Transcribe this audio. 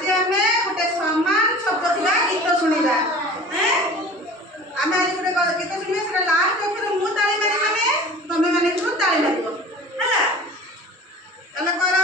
आज आम गोटे समान शब्द थिबा गीत शुणा आम आज गोटे गीत शुणा से लास्ट अक्षर मु ताली मारी माने तमे माने ताली मारिबो हैला चलो कर